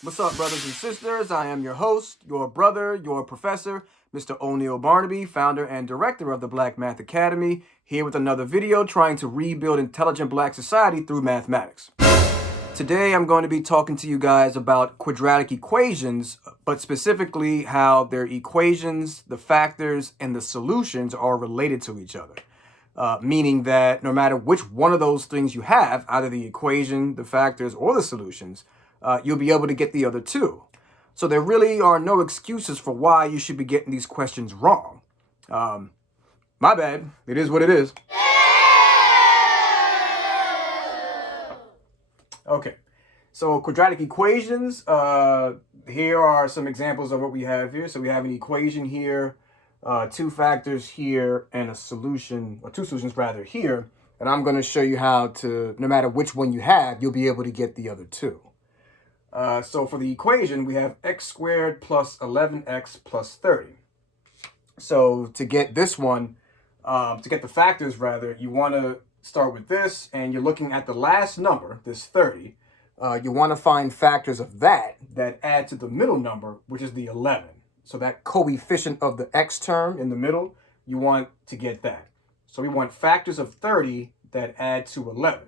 What's up, brothers and sisters? I am your host, your brother, your professor, Mr. O'Neill Barnaby, founder and director of the Black Math Academy, here with another video trying to rebuild intelligent black society through mathematics. Today, I'm going to be talking to you guys about quadratic equations, but specifically how their equations, the factors, and the solutions are related to each other. Meaning that no matter which one of those things you have, either the equation, the factors, or the solutions, you'll be able to get the other two. So there really are no excuses for why you should be getting these questions wrong. My bad. It is what it is. Okay, so quadratic equations, here are some examples of what we have here. So we have an equation here, two factors here, and a solution, or two solutions rather, here. And I'm going to show you how to, no matter which one you have, you'll be able to get the other two. So for the equation, we have x squared plus 11x plus 30. So to get this one, to get the factors rather, you want to start with this, and you're looking at the last number, this 30. You want to find factors of that add to the middle number, which is the 11. So that coefficient of the x term in the middle, you want to get that. So we want factors of 30 that add to 11.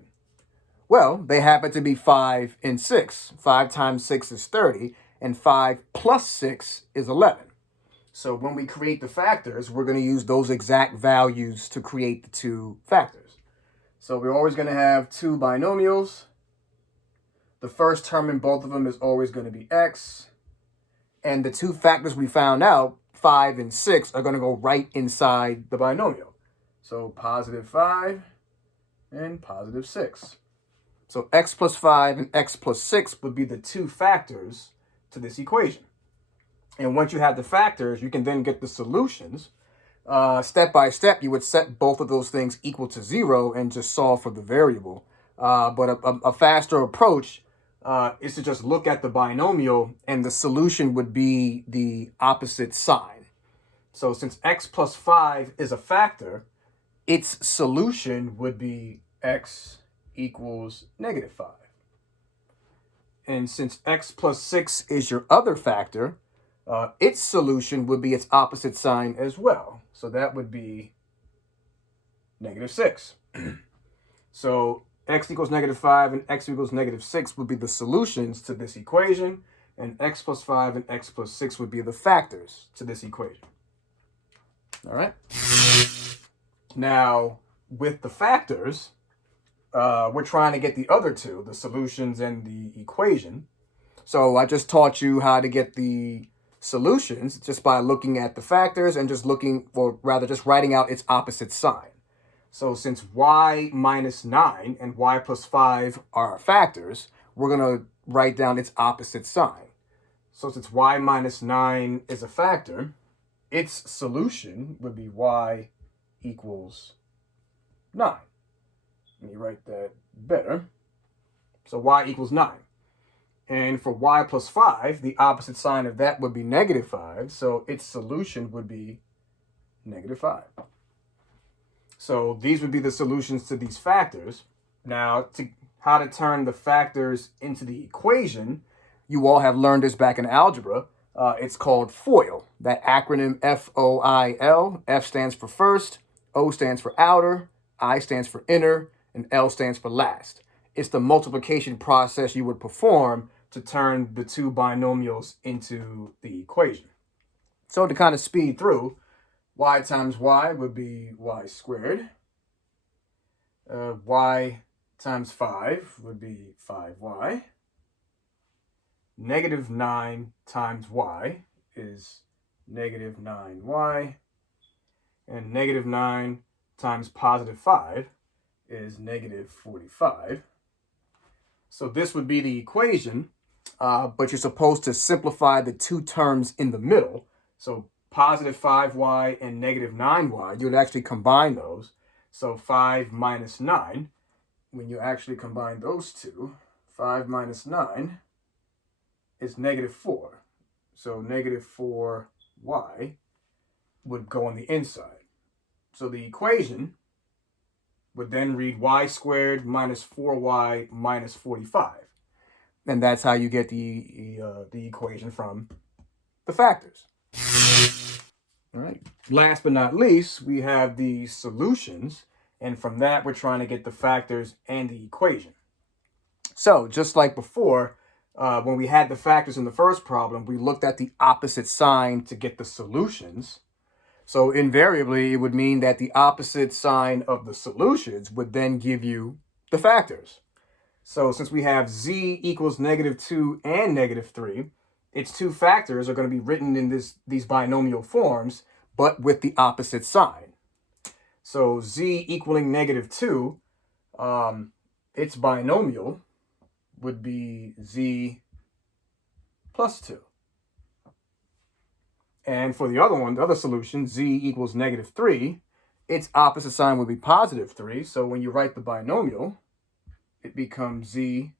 Well, they happen to be 5 and 6. 5 times 6 is 30, and 5 plus 6 is 11. So when we create the factors, we're going to use those exact values to create the two factors. So we're always going to have two binomials. The first term in both of them is always going to be x. And the two factors we found out, 5 and 6, are going to go right inside the binomial. So positive 5 and positive 6. So x plus 5 and x plus 6 would be the two factors to this equation. And once you have the factors, you can then get the solutions. Step by step, you would set both of those things equal to 0 and just solve for the variable. But a faster approach is to just look at the binomial, and the solution would be the opposite sign. So since x plus 5 is a factor, its solution would be x equals negative 5. And since x plus 6 is your other factor, its solution would be its opposite sign as well. So that would be negative 6. So x equals negative 5 and x equals negative 6 would be the solutions to this equation, and x plus 5 and x plus 6 would be the factors to this equation. All right? Now, with the factors, we're trying to get the other two, the solutions and the equation. So I just taught you how to get the solutions just by looking at the factors and just just writing out its opposite sign. So since y minus 9 and y plus 5 are factors, we're going to write down its opposite sign. So since y minus 9 is a factor, its solution would be y equals 9. Let me write that better. So y equals 9. And for y plus 5, the opposite sign of that would be negative 5. So its solution would be negative 5. So these would be the solutions to these factors. Now, how to turn the factors into the equation, you all have learned this back in algebra. It's called FOIL. That acronym FOIL. F stands for first, O stands for outer, I stands for inner, and L stands for last. It's the multiplication process you would perform to turn the two binomials into the equation. So to kind of speed through, y times y would be y squared. Y times 5 would be 5y. Negative 9 times y is negative 9y. And negative 9 times positive 5 is negative 45. So this would be the equation, but you're supposed to simplify the two terms in the middle. So positive 5y and negative 9y, you would actually combine those. So 5 minus 9, when you actually combine those two, 5 minus 9 is negative 4. So negative 4y would go on the inside. So the equation would then read y squared minus 4y minus 45. And that's how you get the equation from the factors. All right. Last but not least, we have the solutions. And from that, we're trying to get the factors and the equation. So just like before, when we had the factors in the first problem, we looked at the opposite sign to get the solutions. So invariably, it would mean that the opposite sign of the solutions would then give you the factors. So since we have z equals -2 and -3, its two factors are going to be written in these binomial forms, but with the opposite sign. So z equaling -2, its binomial would be z plus 2. And for the other one, the other solution, z equals -3, its opposite sign would be +3. So when you write the binomial, it becomes z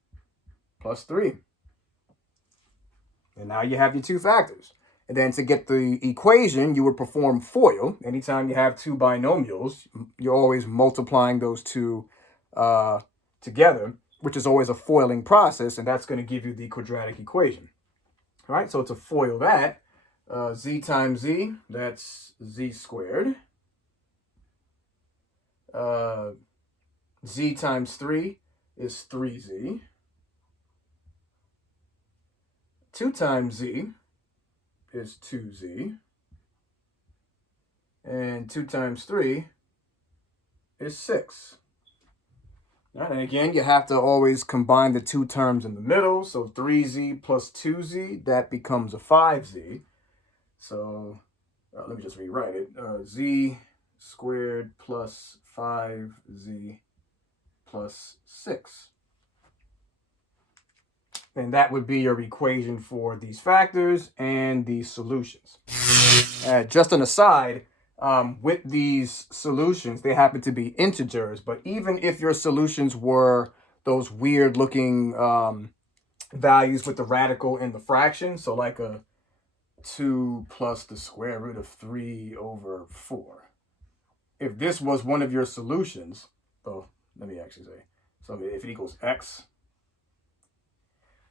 plus 3. And now you have your two factors. And then to get the equation, you would perform FOIL. Anytime you have two binomials, you're always multiplying those two together, which is always a foiling process, and that's going to give you the quadratic equation. All right, so to FOIL that, z times z, that's z squared. Z times 3 is 3z. 2 times z is 2z. And 2 times 3 is 6. All right, and again, you have to always combine the two terms in the middle. So 3z plus 2z, that becomes a 5z. So let me just rewrite it. Z squared plus 5z plus 6. And that would be your equation for these factors and these solutions. Just an aside, with these solutions, they happen to be integers, but even if your solutions were those weird looking values with the radical and the fraction, so like a 2 plus the square root of 3 over 4. If this was one of your solutions, oh, let me actually say, so if it equals x,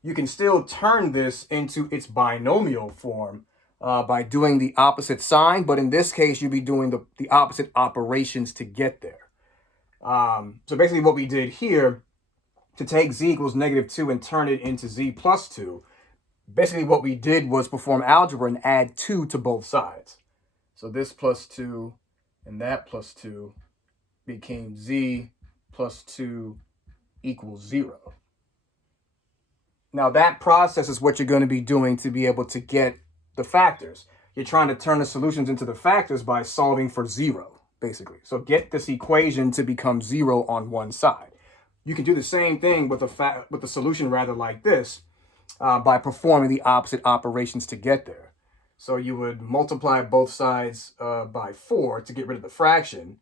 you can still turn this into its binomial form by doing the opposite sign, but in this case, you'd be doing the opposite operations to get there. So basically what we did here, to take z equals -2 and turn it into z plus 2, basically what we did was perform algebra and add 2 to both sides. So this plus 2 and that plus 2 became z plus 2 equals 0. Now that process is what you're going to be doing to be able to get the factors. You're trying to turn the solutions into the factors by solving for 0, basically. So get this equation to become 0 on one side. You can do the same thing with a solution rather like this by performing the opposite operations to get there. So you would multiply both sides by 4 to get rid of the fraction,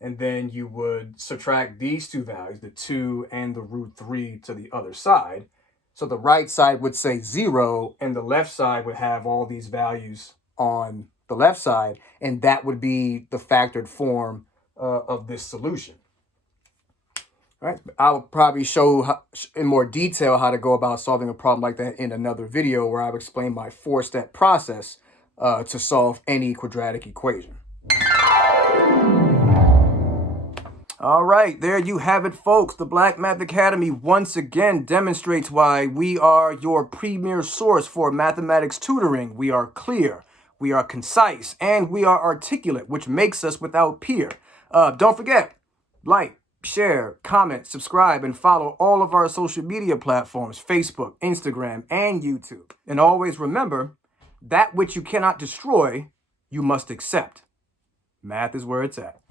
and then you would subtract these two values, the 2 and the √3, to the other side. So the right side would say 0, and the left side would have all these values on the left side, and that would be the factored form of this solution. All right, I'll probably show in more detail how to go about solving a problem like that in another video where I'll explain my 4-step process to solve any quadratic equation. All right, there you have it, folks. The Black Math Academy once again demonstrates why we are your premier source for mathematics tutoring. We are clear, we are concise, and we are articulate, which makes us without peer. Don't forget, like, share, comment, subscribe, and follow all of our social media platforms, Facebook, Instagram, and YouTube. And always remember, that which you cannot destroy, you must accept. Math is where it's at.